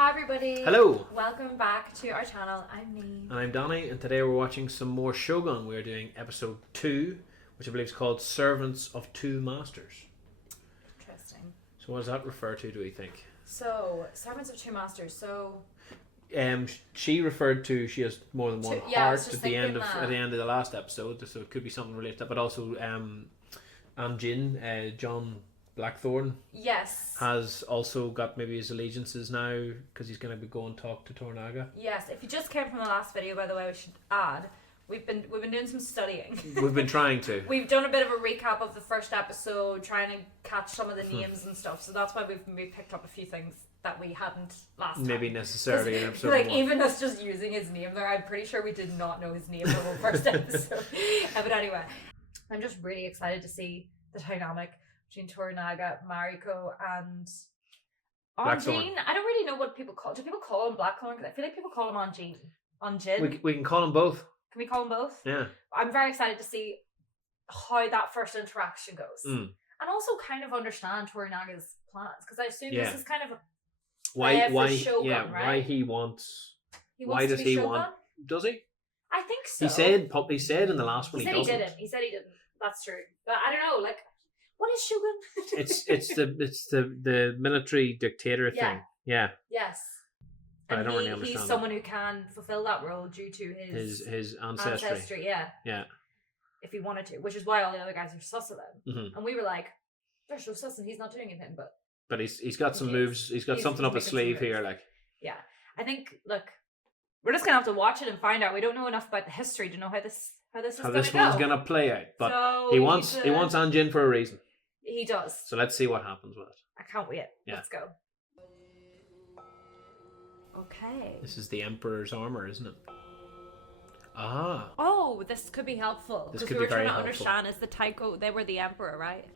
Hi everybody. Hello. Welcome back to our channel. I'm Niamh. And I'm Danny, and today we're watching some more Shogun. We're doing episode 2, which I believe is called Servants of Two Masters. Interesting. So what does that refer to, do we think? So, Servants of Two Masters. So, she referred to she has more than one yeah, I was heart just at the end of thinking at the end of the last episode, so it could be something related to that. But also Anjin, John Blackthorn, yes, has also got maybe his allegiances now because he's going to be going to talk to Toranaga. yes. If you just came from the last video, by the way, we should add we've been doing some studying. We've been trying to. We've done a bit of a recap of the first episode, trying to catch some of the names and stuff. So that's why we've picked up a few things that we hadn't last time. Maybe necessarily in episode like 1. even us just using his name there, I'm pretty sure we did not know his name the whole first episode. But anyway, I'm just really excited to see the dynamic between Toranaga, Mariko, and Anjin. I don't really know what people call. Do people call him Blackthorn? Because I feel like people call him Anjin. Anjin. We can call them both. Can we call them both? Yeah. I'm very excited to see how that first interaction goes, and also kind of understand Toranaga's plans, because I assume this is kind of a why Shogun, yeah, right? why he wants. Why does he want? Does he? I think so. He said in the last one he didn't. He said he didn't. That's true. But I don't know. Like, what is Shogun? it's the military dictator thing. Yeah. Yes. But and I don't really understand. He's someone who can fulfill that role due to his ancestry. Yeah. If he wanted to, which is why all the other guys are sus of him. And we were like, "There's no sus, and he's not doing anything." But he's got some moves. He's got something up his sleeve here, like. Yeah, I think. Look, we're just gonna have to watch it and find out. We don't know enough about the history to know how this one's gonna play out. But so he wants Anjin for a reason. He does. So let's see what happens with it. I can't wait. Yeah. Let's go. Okay. This is the Emperor's armor, isn't it? Ah. Oh, this could be helpful. This could be very helpful. Because we were trying to understand, is the Taiko, they were the Emperor, right?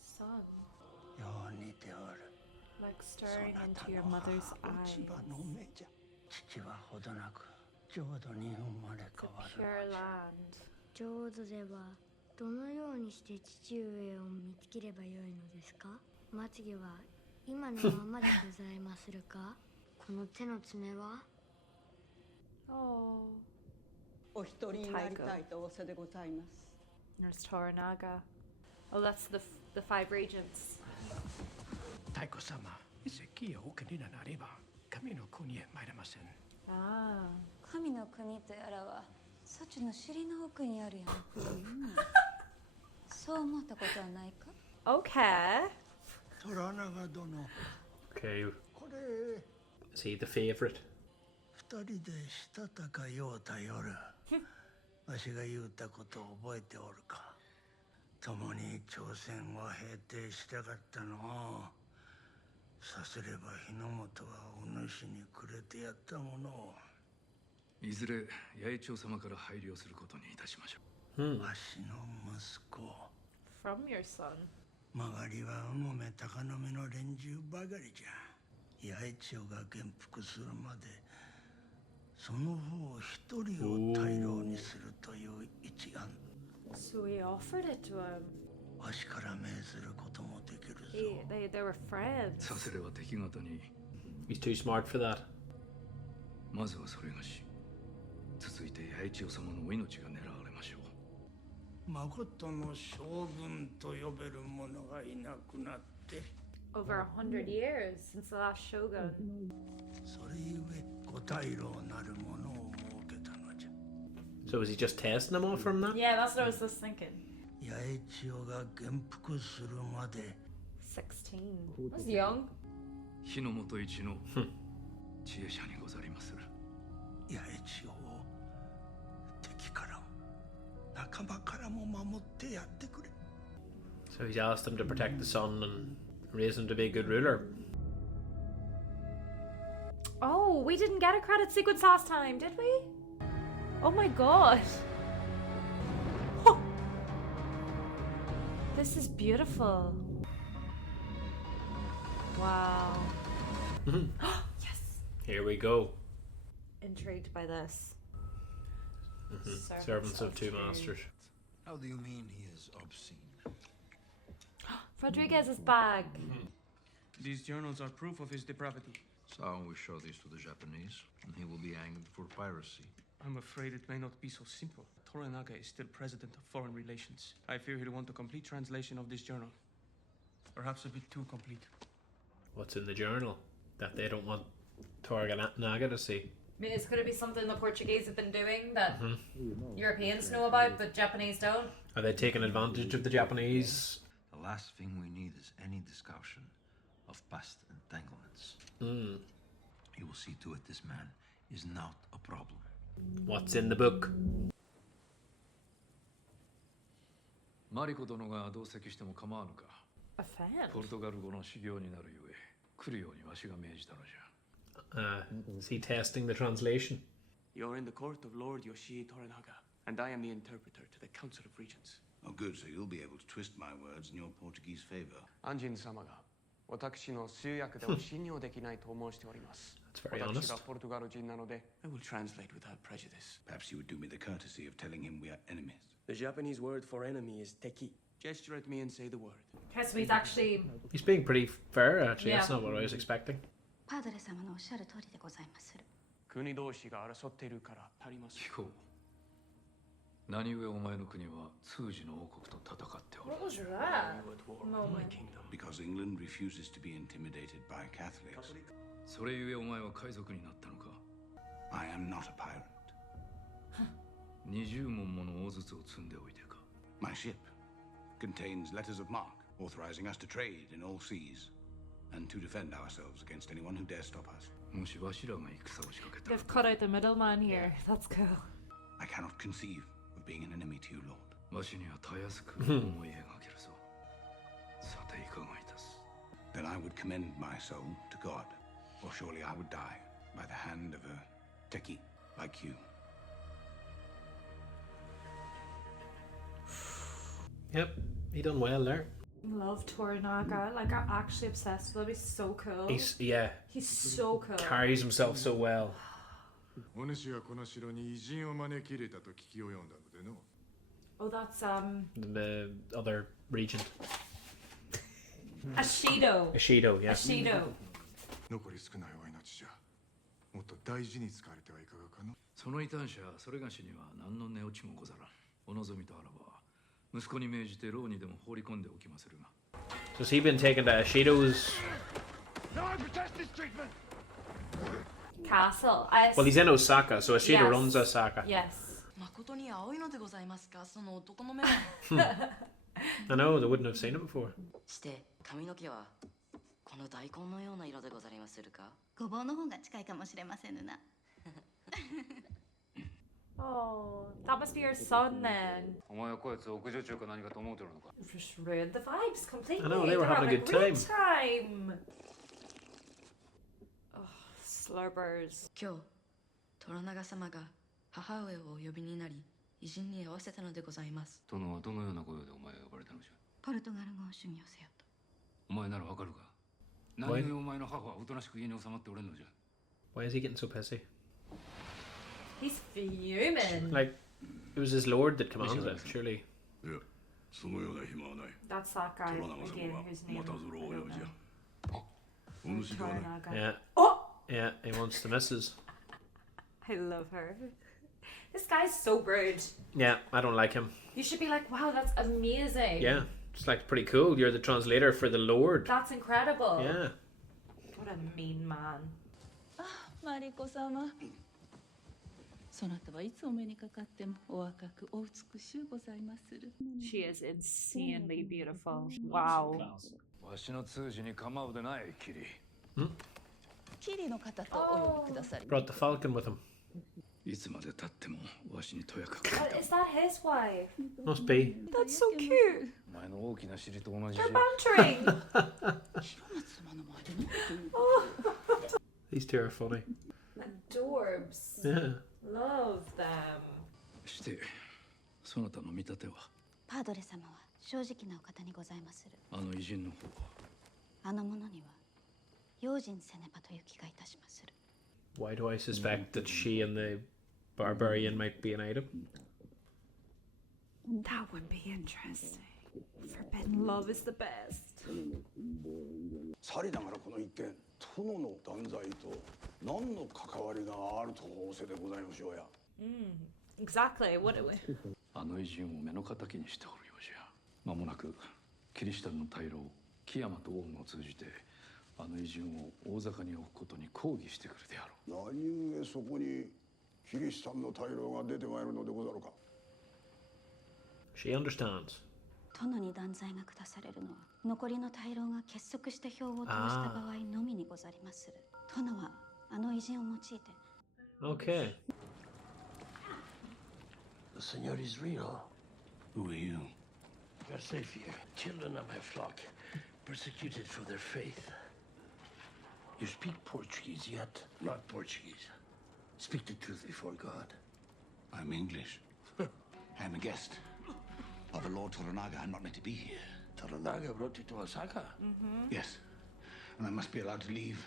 Son. Like staring into your mother's eyes. It's a pure land. 浄土ではどのようにして父上を見つければよいのですか？まつげは今のままでございまするか？この手の爪は？ Oh. お一人になりたいと仰せでございます。 There's Toranaga. Oh, that's the five regents. 太子様、席をお受けになれば神の国へ参れません。Ah. 神の国とやらはそちの尻の奥にあるやん。そう思ったことはないか？ Okay. Okay. Is he the favorite? 二人でしたたかようた夜、わしが言うたことを覚えておるか。共に朝鮮を平定したかったのを。さすれば日の本はお主にくれてやったものを。いずれ八重長様から配慮することにいたしましょう。わしの息子。From your son. 曲がりはうもめ高の目の連中ばかりじゃ。八重長が元服するまで、その方一人を大老にするという一案。So he offered it to him. わしから命ずることもできるぞ。They were friends. させれば敵方に。He's too smart for that. まずはそれがし。続いて八重千代様のお命が狙われましょう。誠の将軍と呼べる者がいなくなって。Over 100 years since the last Shogun. それゆえ五大老なる者を設けたのじゃ。So was he just testing them off from that? Yeah, that's what I was just thinking. 八重千代が元服するまで。16. That's young. 日の本一の知恵者にござりまする。八重千代を敵からも仲間からも守ってやってくれ。So he's asked him to protect the son and raise him to be a good ruler. Oh, we didn't get a credit sequence last time, did we? Oh my god. Oh. This is beautiful. Wow. Yes. Here we go. Intrigued by this. Servants of Two Masters. How do you mean he is obscene? Rodriguez's bag. These journals are proof of his depravity. So we show these to the Japanese, and he will be hanged for piracy. I'm afraid it may not be so simple. Toranaga is still president of foreign relations. I fear he'll want a complete translation of this journal. Perhaps a bit too complete. What's in the journal that they don't want Toranaga to see? I mean, it's going to be something the Portuguese have been doing that Europeans know about, but Japanese don't. Are they taking advantage of the Japanese? The last thing we need is any discussion of past entanglements. You will see to it this man is not a problem. What's in the book? マリコ殿が同席しても構わぬか。 A fan? ポルトガル語の修行になるゆえ、来るようにわしが命じたのじゃ。Is he testing the translation? You're in the court of Lord Yoshii Toranaga, and I am the interpreter to the Council of Regents. Oh, good, so you'll be able to twist my words in your Portuguese favor. Anjin-sama ga, watakushi no suyaku de o shinryou dekinai to omoshite orimasu. That's very Watakushi honest. ga Portugal-jin nanode, I will translate without prejudice. Perhaps you would do me the courtesy of telling him we are enemies. The Japanese word for enemy is teki. Gesture at me and say the word. Okay, so he's actually... He's being pretty fair, actually. Yeah. That's not what I was expecting. パドレ様のおっしゃる通りでございまする。国同士が争っているから足ります。聞こう。何故お前の国は通詞の王国と戦っておる。 What was that? Moment. Because England refuses to be intimidated by Catholics. それゆえお前は海賊になったのか。 I am not a pirate. 20門もの大筒を積んでおいてか。 My ship contains letters of marque authorizing us to trade in all seas and to defend ourselves against anyone who dare stop us. もしわしらが戦を仕掛けたら。 They've cut out the middleman here. That's cool. I cannot conceive of being an enemy to you, Lord. わしにはたやすく思い描けるぞ。さていかがいたす。 Then I would commend my soul to God, or surely I would die by the hand of a techie like you. Yep, he done well there. Love Toranaga. Like, I'm actually obsessed with him. He's so cool. He's so cool. carries himself so well. お主がこの城に偉人を招き入れたと聞き及んだのでの。 Oh, that's The other regent. Ashido. Ashido, yeah. Ashido. 残り少ないお命じゃ。もっと大事に使われてはいかがかの。その異端者それがしには何の値落ちもござらん。お望みとあらば息子に命じて牢にでも放り込んでおきまするが。 So has he been taken to Ashido's Castle. well, he's in Osaka, so Ashido Yes. runs Osaka. Yes. 誠に青いのでございますか、その男の目。 I know, they wouldn't have seen it before. して髪の毛はこの大根のような色でござりまするか。ごぼうの方が近いかもしれませんな。 Oh, that must be your son then. お前はこいつ屋上中か何かと思うてるのか。 Just ruined the vibes completely. I know, they were They're having a good great time. Oh, slurpers. 今日虎長様が母上をお呼びになり、偉人に会わせたのでございます。殿はどのような御用でお前が呼ばれたのじゃ。ポルトガル語を修行せよと。お前ならわかるか。何故お前の母はおとなしく家に収まっておれんのじゃ。 Why is he getting so pissy? He's fuming. Like, it was his lord that commanded it, surely. That's that guy again whose name I don't know. Toranaga. Yeah. Oh! Yeah, he wants the missus. I love her. This guy's so rude. Yeah, I don't like him. You should be like, wow, that's amazing. Yeah, it's like pretty cool. You're the translator for the Lord. That's incredible. Yeah. What a mean man. マリコ様、そなたはいつお目にかかってもお若くお美しゅうございまする。 She is insanely beautiful. Wow. わしの通詞に構うでないキリ。キリの方とお呼びくださり。 Brought the falcon with him. いつまで経ってもわしにとやかく。 Is that his wife? Must be. That's so cute. お前の大きな尻と同じじゃ。 They're bantering. 広松様の前で何という。 These two are funny. Adorbs. Yeah. Love them. してそなたの見立ては。パードレ様は正直なお方にございまする。あの偉人の方は。あの者には用心せねばという気がいたしまする。 Why do I suspect that she and the barbarian might be an item? That would be interesting. Forbidden love is the best. さりながらこの一件、殿の断罪と何の関わりがあると仰せでございましょうや。Exactly. What do we? あの偉人を目の敵にしておるようじゃ。間もなくキリシタンの大老木山と王を通じてあの偉人を大坂に置くことに抗議してくるであろう。何故そこにキリシタンの大老が出てまいるのでござるか。She understands. 殿に断罪が下されるのは残りの大老が結束して票を通した場合のみにござりまする。殿はあの偉人を用いて。Okay. The Senor is real. Who are you? You're safe here. Children of my flock, persecuted for their faith. You speak Portuguese yet? Not Portuguese. Speak the truth before God. I'm English. I'm a guest of a Lord Toranaga. I'm not meant to be here. Toranaga brought you to Osaka? Yes. And I must be allowed to leave.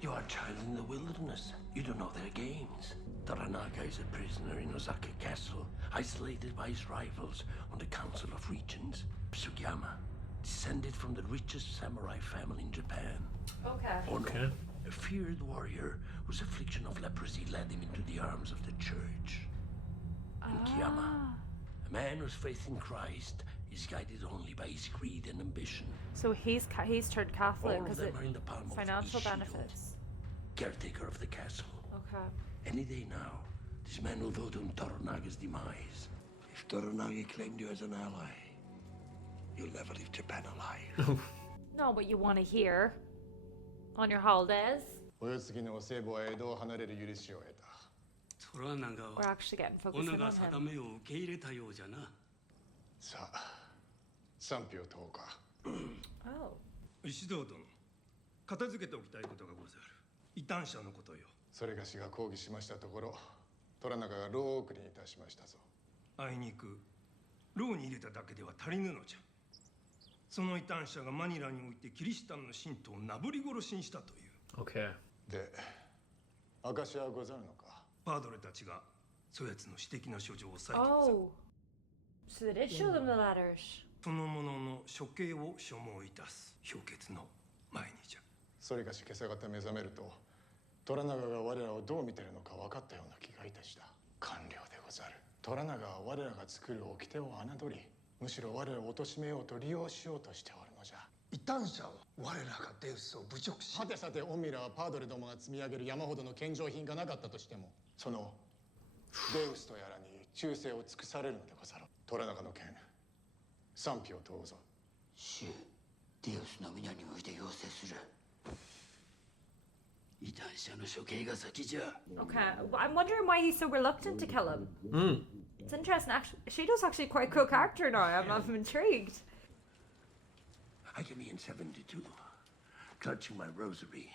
You are a child in the wilderness. You don't know their games. Toranaga is a prisoner in Osaka Castle, isolated by his rivals on the Council of Regents. Sugiyama, descended from the richest samurai family in Japan. Okay. A feared warrior whose affliction of leprosy led him into the arms of the church. And Kiyama, a man whose faith in Christ is guided only by his greed and ambition. So he's turned Catholic All of because them it are in the palm of financial Ishido, benefits. caretaker of the castle. Okay. Any day now, this man will vote on Toranaga's demise. If Toranaga claimed you as an ally, you'll never leave Japan alive. Not what you want to hear on your holidays. お世継ぎのお歳暮は江戸を離れる許しを得た。虎長 We're は actually getting 己 focused が on 定 him. めを受け入れたようじゃな。さあ、賛否を問おうか。 Oh. 石堂殿、片付けておきたいことがござる。異端者のことよ。それがしが抗議しましたところ、虎中が牢送りにいたしましたぞ。あいにく、牢に入れただけでは足りぬのじゃ。その異端者がマニラにおいてキリシタンの信徒をなぶり殺しにしたという。Okay. で、証はござるのか。パードレたちがそやつの私的な書状を割いてござる。 Oh. So they did show them the letters. そのものの処刑を所望いたす。評決の前にじゃ。それがし今朝方目覚めると、虎長が我らをどう見てるのか分かったような気がいたした。官僚でござる。虎長は我らが作る掟を侮り、むしろ我らを貶めようと利用しようとしておるのじゃ。異端者は我らがデウスを侮辱し、はてさてオンミラはパードレどもが積み上げる山ほどの献上品がなかったとしても、そのデウスとやらに忠誠を尽くされるのでござろう。虎長の件、賛否を問うぞ。主、デウスの皆に向いて要請する。異端者の処刑が先じゃ。 Okay. Well, I'm wondering why he's so reluctant to kill him. It's interesting. Actually, Shido's actually quite a cool character now. I'm intrigued. I came in 72, clutching my rosary.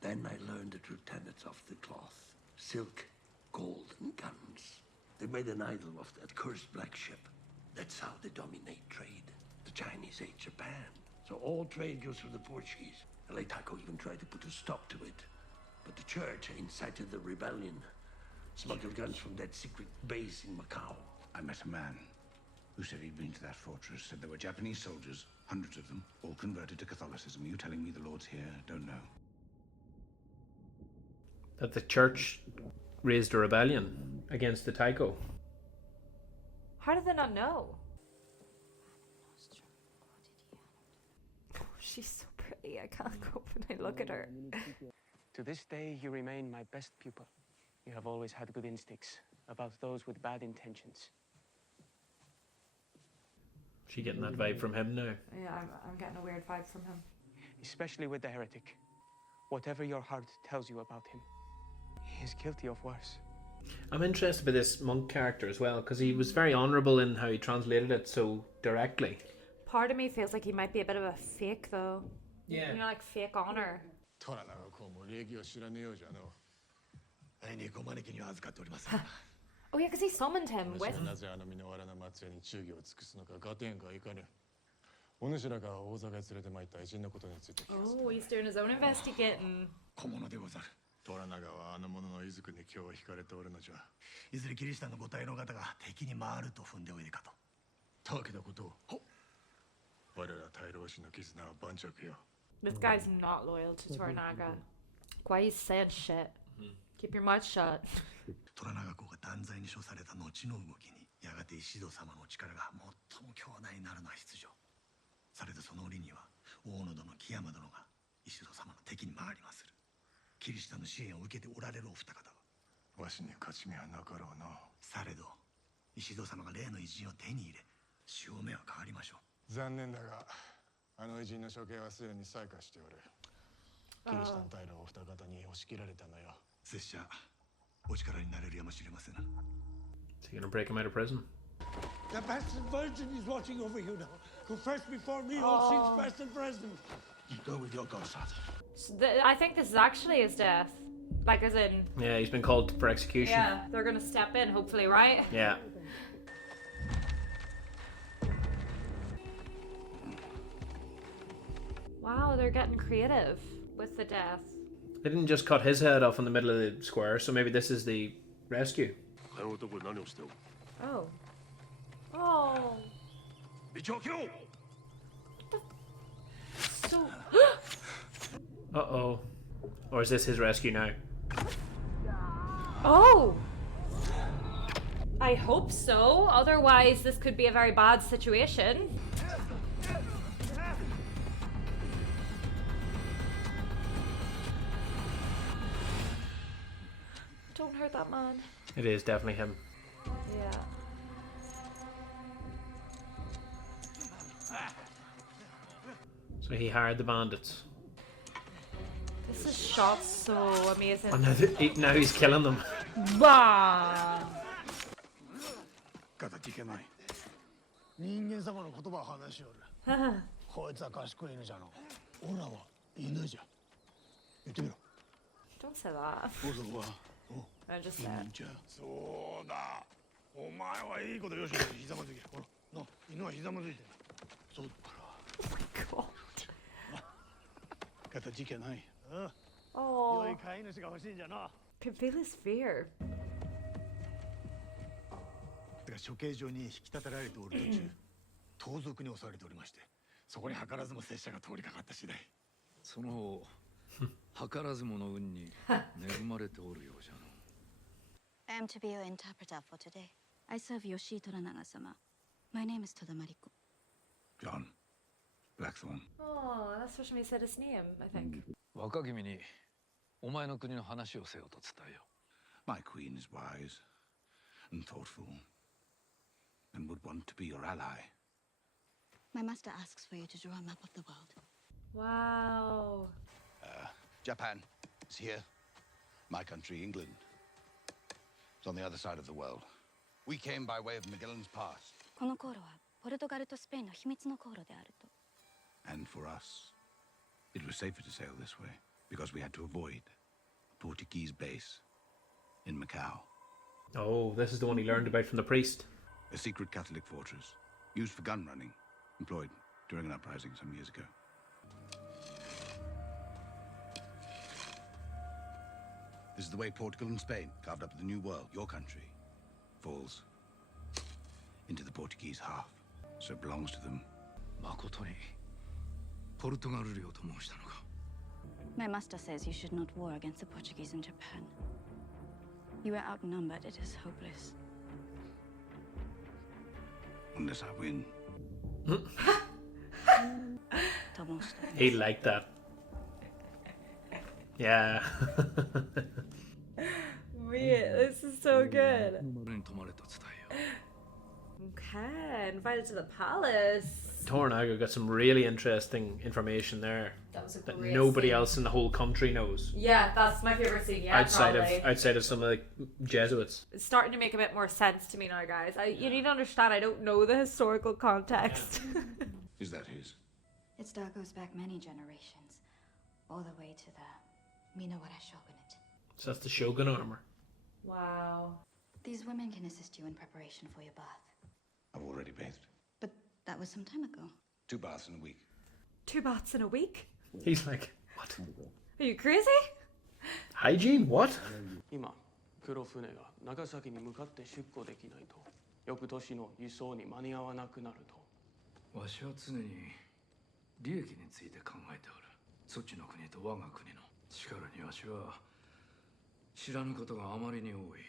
Then I learned the true tenets of the cloth. Silk, gold, and guns. They made an idol of that cursed black ship. That's how they dominate trade. The Chinese hate Japan, so all trade goes through the Portuguese. Leitako even tried to put a stop to it. But the church incited the rebellion, smuggled guns from that secret base in Macau. I met a man who said he'd been to that fortress, said there were Japanese soldiers, hundreds of them, all converted to Catholicism. Are you telling me the Lord's here? Don't know. That the church raised a rebellion against the Taiko. How did they not know? Oh, she's so pretty. I can't cope when I look at her. To this day, you remain my best pupil. You have always had good instincts about those with bad intentions. She getting that vibe from him now. Yeah, I'm getting a weird vibe from him. Especially with the heretic. Whatever your heart tells you about him, he is guilty of worse. I'm interested by this monk character as well, because he was very honourable in how he translated it so directly. Part of me feels like he might be a bit of a fake, though. Yeah. You know, like fake honour. Oh yeah, because he summoned him with... Oh, he's doing his own investigating. 虎長はあの者の遺族に今日惹かれておるのじゃ。いずれキリシタンのご大老方が敵に回ると踏んでおいでかと。たわけたことを。我ら大老師の絆は盤石よ。 This guy's not loyal to Toranaga. Why you saying shit? Keep your mouth shut. 虎長公が断罪に処された後の動きにやがて石戸様の力が最も強大になるのは必要。されどその折には大野殿木山殿が石戸様の敵に回りまする。キリシタンの支援を受けておられるお二方はわしに勝ち目はなかろうな。されど石戸様が例の偉人を手に入れ潮目は変わりましょう。残念だがあの偉人の処刑はすでに再開しておる。キリシタン大老お二方に押し切られたのよ。拙者お力になれるやもしれません。 Is he gonna break him out of prison? The bastard virgin is watching over you now. Confess before me all sins past and present. You go with your godfather. So I think this is actually his death. Like, as in... Yeah, he's been called for execution. Yeah, they're gonna step in, hopefully, right? Yeah. Wow, they're getting creative with the death. They didn't just cut his head off in the middle of the square, so maybe this is the rescue. Oh. Oh. So... Uh-oh. Or is this his rescue now? Oh! I hope so, otherwise this could be a very bad situation. Don't hurt that man. It is definitely him. Yeah. So he hired the bandits. This is shot so amazing. Oh, now he's killing them. Bah! 敵けない。人間様の言葉を話しおる。こいつは賢い犬じゃの。オラは犬じゃ。言ってみろ。 Don't say that. 王族は。I just said. そうだ。お前はいいことよしよしひざまずけ。ほら、な、犬はひざまずいてる。そうだから。敵けない。Oh. 良い飼い主が欲しいんじゃな。 Can feel his fear. 処刑場に引き立てられておる途中、盗賊に襲われておりまして、そこに図らずも拙者が通りかかった次第。その図らずもの運に恵まれておるようじゃの。I am to be your interpreter for today. I serve Yoshi Toranaga-sama. My name is Toda Mariko. John Blackthorn. Oh, that's what she said his name, I think. 若君にお前の国の話をせよと伝えよ。My queen is wise and thoughtful and would want to be your ally. My master asks for you to draw a map of the world. Wow. Japan is here. My country, England, is on the other side of the world. We came by way of Magellan's Pass. この航路はポルトガルとスペインの秘密の航路であると。And for us, it was safer to sail this way because we had to avoid a Portuguese base in Macau. Oh, this is the one he learned about from the priest. A secret Catholic fortress used for gun running, employed during an uprising some years ago. This is the way Portugal and Spain carved up the new world, your country, falls into the Portuguese half, so it belongs to them. 誠にポルトガル領と申したのか。 My master says you should not war against the Portuguese in Japan. You are outnumbered, it is hopeless. Unless I win. He liked that. Yeah. Wait, this is so good. Okay, invited to the palace. Toranaga got some really interesting information there That nobody scene. else in the whole country knows. Yeah, that's my favorite scene. Yeah, outside of some of the Jesuits. It's starting to make a bit more sense to me now, guys. You need to understand, I don't know the historical context. Is that his? Its star goes back many generations, all the way to the Minawara Shogunate. So that's the Shogun armor. Wow. These women can assist you in preparation for your bath. I've already bathed. But that was some time ago. 2 baths in a week. 2 baths in a week? He's like, what? Are you crazy? Hygiene? What? 今黒船が長崎に向かって出港できないと翌年の輸送に間に合わなくなると。わしは常に利益について考えておる。そちの国と我が国の力にわしは知らぬことがあまりに多い。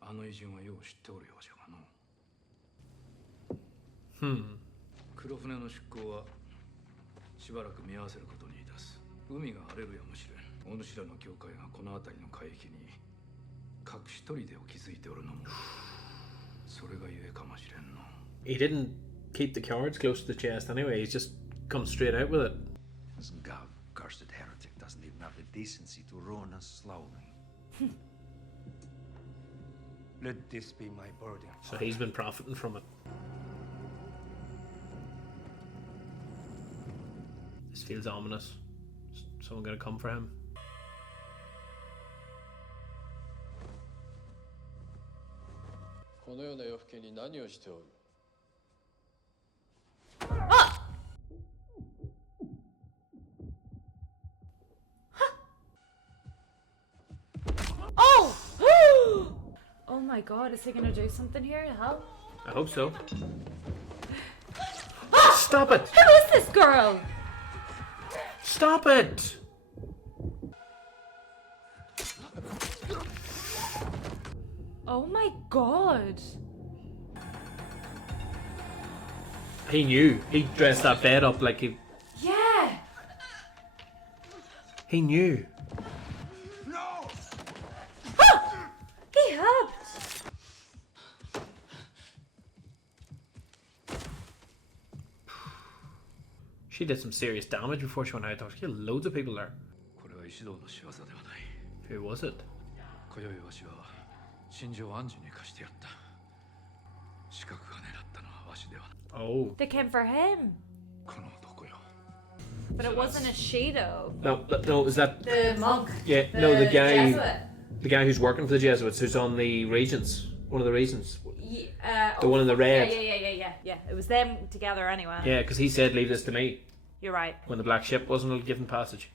あの偉人はよう知っておるようじゃがの。黒船の出港はしばらく見合わせることにいたす。海が荒れるやもしれん。お主らの教会がこの辺りの海域に隠し砦を築いておるのもそれがゆえかもしれんの。 He didn't keep the cards close to the chest anyway. He's just come straight out with it. This God-cursed heretic doesn't even have the decency to ruin us slowly. Let this be my burden. So he's been profiting from it. This feels ominous. Is someone gonna come for him? Oh! Oh my god, is he gonna do something here? Hell? I hope so. Stop it! Who is this girl? Stop it! Oh my god. He knew. He dressed that bed up like he... Yeah! He knew. He helped! She did some serious damage before she went out. There was loads of people there. Who was it? Oh. They came for him. But it wasn't a Shido. No, is that... The monk. Yeah, no, the guy... Jesuit. The guy who's working for the Jesuits, who's on the Regents. One of the Regents. The one in the Yeah, red. yeah. It was them together anyway. Yeah, because he said, leave this to me. You're right. When the black ship wasn't given passage.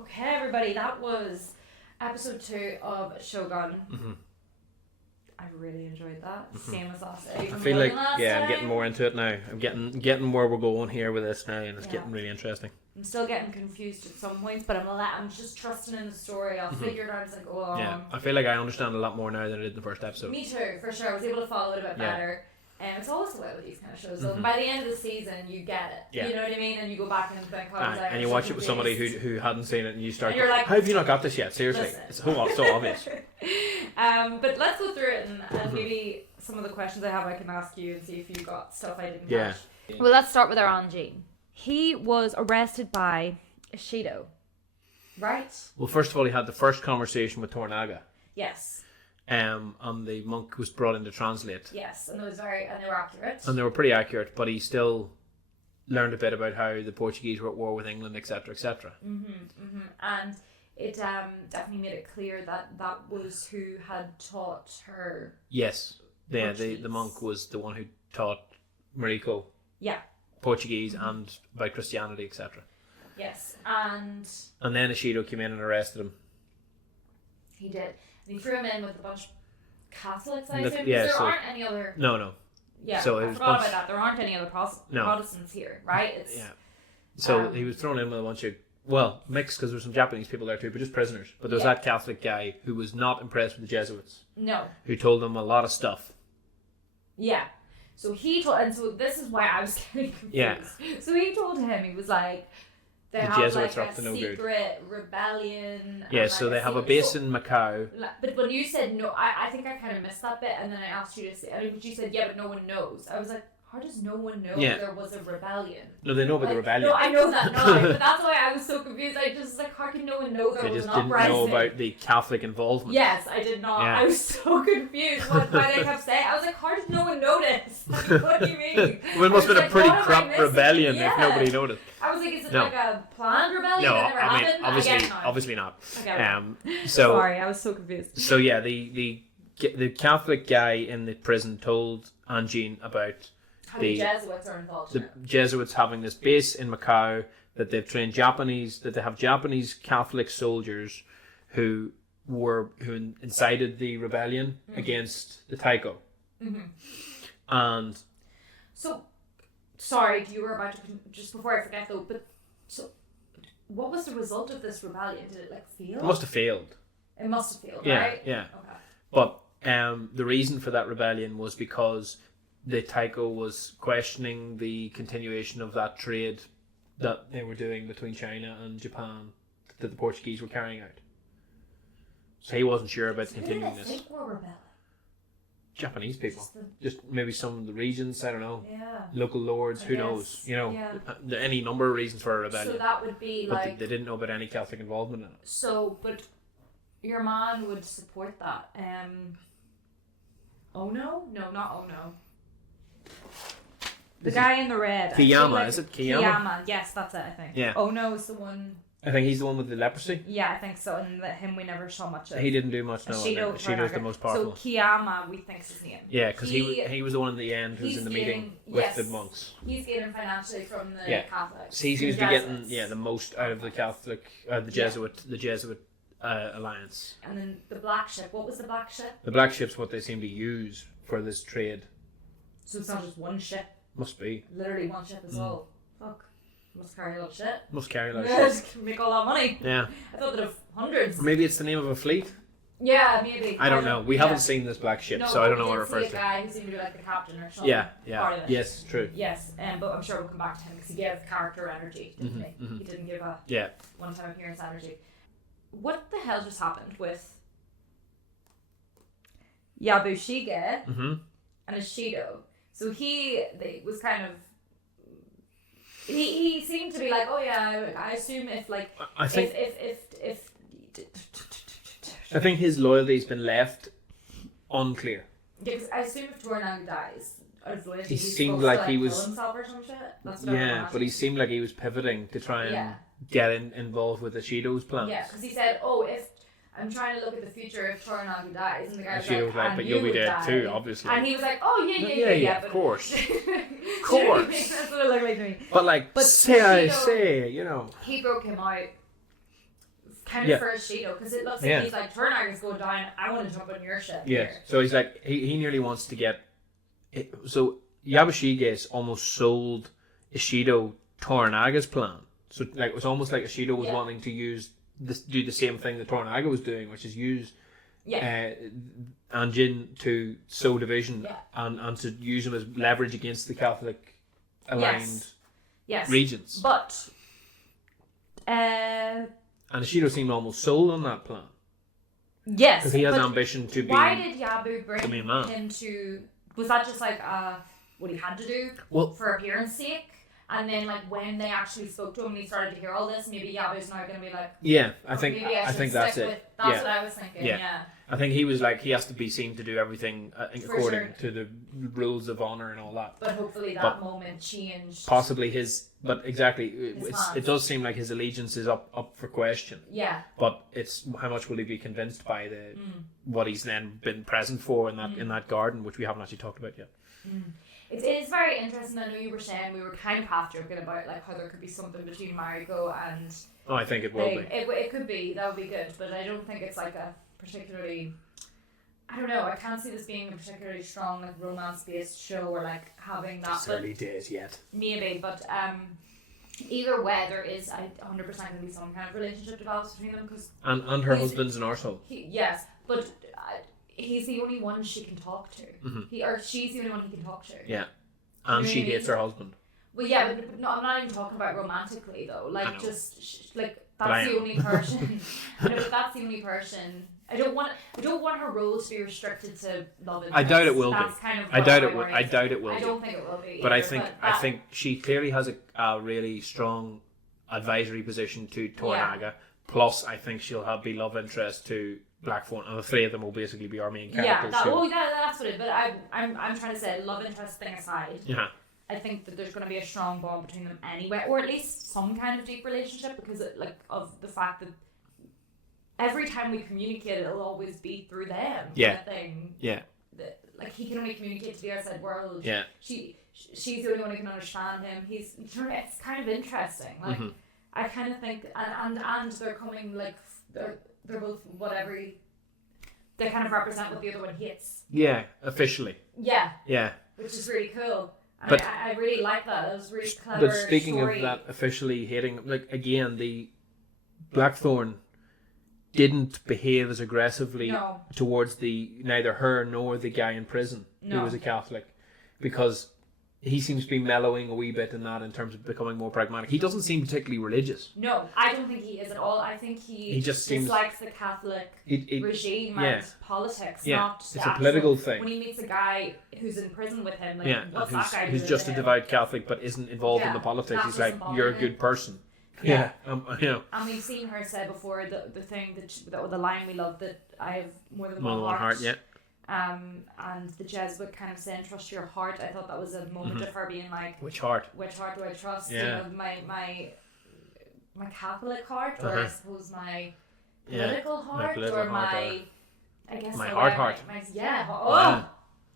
Okay, everybody, that was episode 2 of Shogun. Mm-hmm. I really enjoyed that. Mhm. Same as last. I feel like, yeah, I'm getting more into it now. I'm getting where we're going here with this now, and it's getting really interesting. I'm still getting confused at some points, but I'm just trusting in the story. I'll figure it out as I go along. Yeah, I feel like I understand a lot more now than I did in the first episode. Me too, for sure. I was able to follow it a bit better. And it's always the way with these kind of shows. So by the end of the season, you get it. Yeah. You know what I mean? And you go back and think, how was I and you so watch it with somebody confused? who hadn't seen it, and you start And you're going, like, how have you not got this yet? Seriously. Listen. It's so obvious. But let's go through it and maybe some of the questions I have I can ask you and see if you got stuff I didn't catch. Well, let's start with our Anjin. He was arrested by Ishido, right? Well, first of all, he had the first conversation with Toranaga. Yes. And the monk was brought in to translate. Yes, and they were accurate. And they were pretty accurate, but he still learned a bit about how the Portuguese were at war with England, etc., etc. And it definitely made it clear that that was who had taught her. Yes, the monk was the one who taught Mariko. Yeah. Portuguese and about Christianity, etc. Yes, and then Ishido came in and arrested him. He did. And he threw him in with a bunch of Catholics, I Look, assume. yeah, There so- aren't any other. No. Yeah, So it I was forgot bunch- about that. There aren't any other No. Protestants here, right? It's, Yeah. So he was thrown in with a bunch of, well, mixed, because there were some Japanese people there too, but just prisoners. But there was that Catholic guy who was not impressed with the Jesuits. No. Who told them a lot of stuff. Yeah. So he told, and so this is why I was getting confused. Yeah. So he told him, he was like, they The have Jesuits like are up a to no good. secret rebellion. Yeah, and, so like, they have a secret- base so- in Macau. But when you said no, I think I kind of missed that bit, and then I asked you to say, but you said, yeah, but no one knows. I was like, how does no one know there was a rebellion? No, they know about the rebellion. No, I know that now, but that's why I was so confused. I just like, how can no one know there They was just an didn't uprising? know about the Catholic involvement. Yes, I did not. Yeah. I was so confused why they kept saying. I was like, how did no one notice? Like, what do you mean? Well, it must have been I a was pretty like, what am I crap missing? rebellion Yeah. if nobody noticed. I was like, is it No. like a planned rebellion No, that never I mean, happened? obviously, I get it now. obviously not. Okay. So Sorry, I was so confused. So yeah, the Catholic guy in the prison told Anjin about How the Jesuits are involved in the it. Jesuits having this base in Macau, that they've trained Japanese, that they have Japanese Catholic soldiers who incited the rebellion against the Taiko. Mhm. And So, sorry, you were about to just before I forget though. But so, what was the result of this rebellion? Did it like fail? It must have failed. It must have failed, Yeah, right? yeah. Okay. But the reason for that rebellion was because the Taiko was questioning the continuation of that trade that they were doing between China and Japan that the Portuguese were carrying out. So he wasn't sure about continuing this. Who did they think were rebelling? Japanese people. Just maybe some of the regions, I don't know. Yeah. Local lords, who knows? You know, any number of reasons for a rebellion. So that would be but like... they didn't know about any Catholic involvement in it. So, but your man would support that. Oh no? No, not oh no. The guy in the red. Kiyama, is it? Kiyama, yes, that's it, I think. Yeah. Oh no is the one... I think he's the one with the leprosy. Yeah, I think so, and him we never saw much of. He didn't do much, no. Shido's the most powerful. So Kiyama, we think is his name. Yeah, because he was the one in the end who's in the meeting with the monks. He's getting financially from the Catholics. So he seems to be getting the most out of the Catholic, the Jesuit alliance. And then the black ship. What was the black ship? The black ship's what they seem to use for this trade. So it's not just one ship. Must be. Literally one ship is all. Fuck. Must carry a lot of shit. Must carry a lot of shit. Make a lot of money. Yeah. I thought they'd have hundreds. Or maybe it's the name of a fleet. Yeah, maybe. I don't know. We haven't seen this black ship, so I don't know what it refers to. A guy who seemed to be like the captain or something. Yeah. Part of it. Yes, true. Yes, but I'm sure we'll come back to him because he gave character energy, didn't he? He didn't give a one-time appearance energy. What the hell just happened with Yabushige and Ishido? So he was kind of... He seemed to be like, oh yeah, I assume if like... I think his loyalty's been left unclear. Yeah, because I assume if Toranaga dies, he seemed like he was... kill himself or some shit. That's what but he seemed like he was pivoting to try and get involved with Ishido's plans. Yeah, because he said, oh, if I'm trying to look at the future if Toranaga dies, and the guy's Ishido was like, but you'll be dead too, obviously. And he was like, oh yeah, of course. Of course. That's what it looked like to me. But say, you know. He broke him out kind of for Ishido, because it looks like he's like, Toranaga's going down, I want to jump on your ship. Yes, so he's like, he nearly wants to get... So Yabushige almost sold Ishido Toranaga's plan. So like it was almost like Ishido was wanting to do the same thing that Toranaga was doing, which is use Anjin to sow division and to use him as leverage against the Catholic aligned regions. But and Ishido seemed almost sold on that plan. Yes, because he has ambition to be. Why did Yabu bring the main man. him to? Was that just like what he had to do for appearance sake? And then, like, when they actually spoke to him and he started to hear all this, maybe Yabu's now going to be like... Yeah, I think that's it. That's what I was thinking, yeah. I think he was like, he has to be seen to do everything according to the rules of honour and all that. But hopefully that moment changed. Possibly but exactly, it does seem like his allegiance is up for question. Yeah. But it's how much will he be convinced by what he's then been present for in that garden, which we haven't actually talked about yet. It is very interesting. I know you were saying we were kind of half joking about like how there could be something between Mariko and... Oh, I think it will be. It could be. That would be good. But I don't think it's like a particularly... I don't know. I can't see this being a particularly strong like romance-based show or like having that... It's early days yet. Maybe. But either way, there is 100% going to be some kind of relationship develops between them. Cause and her husband's an arsehole. Yes. But... he's the only one she can talk to. She's the only one he can talk to. Yeah. And she hates her husband. Well, yeah, but no, I'm not even talking about romantically, though. Like, just, that's the only person. I know, but that's the only person. I don't want her role to be restricted to love interest. I doubt it will that's be. Kind of I doubt it will. I doubt it will. I don't think it will be. But either, I think she clearly has a really strong advisory position to Toranaga. Yeah. Plus, I think she'll be love interest to Blackthorn, and the three of them will basically be our main characters. Yeah, that's what it is. But I'm trying to say, love interest thing aside. Yeah. I think that there's going to be a strong bond between them anyway, or at least some kind of deep relationship, because of the fact that every time we communicate, it'll always be through them. Yeah. Kind of thing. Yeah. Like he can only communicate to the outside world. Yeah. She's the only one who can understand him. It's kind of interesting. Like I kind of think, and they're coming like they're both whatever. They kind of represent what the other one hates. Yeah, officially. Yeah. Yeah. Which is really cool. But I really like that. It was really clever. But speaking story. of that officially hating, like again, the Blackthorn didn't behave as aggressively No. towards neither her nor the guy in prison who was a Catholic, because he seems to be mellowing a wee bit in that in terms of becoming more pragmatic. He doesn't seem particularly religious. No, I don't think he is at all. I think he just seems dislikes the Catholic regime and politics, not it's a political thing. When he meets a guy who's in prison with him, like, what's who's, that guy who's doing just to a him? devout Catholic but isn't involved in the politics. He's like, you're a good person. Yeah. You know. And we've seen her say before the thing that the line we love, that I have more than More one heart. Yeah. And the Jesuit kind of saying, trust your heart. I thought that was a moment of her being like, which heart do I trust? Yeah. You know, my Catholic heart, or I suppose my political heart, or my I guess my heart.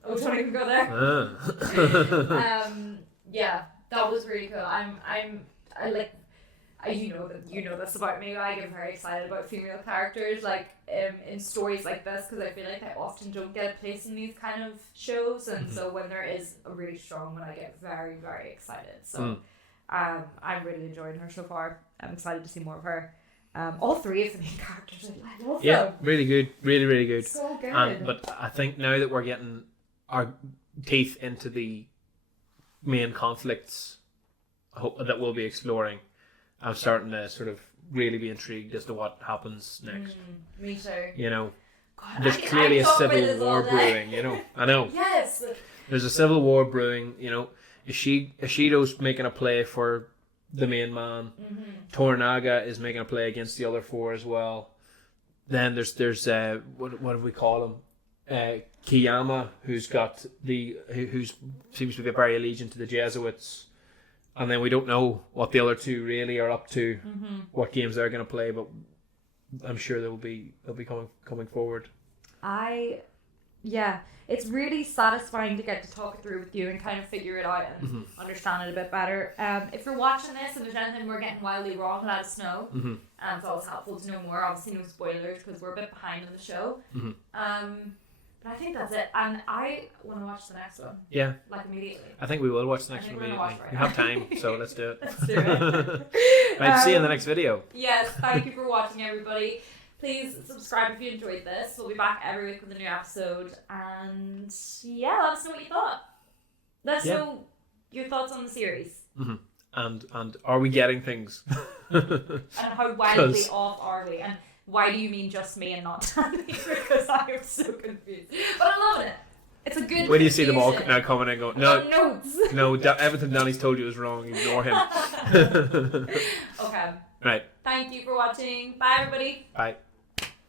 Oh, don't even go there. Yeah, that was really cool. I like. You know this about me. I get very excited about female characters, like in stories like this, because I feel like I often don't get a place in these kind of shows, and so when there is a really strong one, I get very, very excited. So I'm really enjoying her so far. I'm excited to see more of her. All three of the main characters, I love them. Really good, really good. So good. But I think now that we're getting our teeth into the main conflicts that we'll be exploring, I'm starting to sort of really be intrigued as to what happens next. Me too. You know, God, there's clearly a civil war brewing. You know, I know. Yes. There's a civil war brewing. You know, Ishido's making a play for the main man. Toranaga is making a play against the other four as well. Then there's what do we call him? Kiyama, who's seems to be very allegiant to the Jesuits. And then we don't know what the other two really are up to, what games they're going to play, but I'm sure they'll be coming forward. It's really satisfying to get to talk it through with you and kind of figure it out and understand it a bit better. If you're watching this and there's anything we're getting wildly wrong, let us know. It's always helpful to know more. Obviously, no spoilers because we're a bit behind in the show. But I think that's it, and I want to watch the next one. Yeah. Like immediately. I think we will watch the next one immediately. We have time, so let's do it. Let's do it. Right, see you in the next video. Yes, thank you for watching, everybody. Please subscribe if you enjoyed this. We'll be back every week with a new episode, and let us know what you thought. Let us know your thoughts on the series. And are we getting things? And how wildly off are we? And why do you mean just me and not Danny? Because I am so confused. But I'm loving it. It's a good Where do you see them all now coming and going, notes. No, everything Danny's told you is wrong. Ignore him. Okay. Right. Thank you for watching. Bye, everybody. Bye.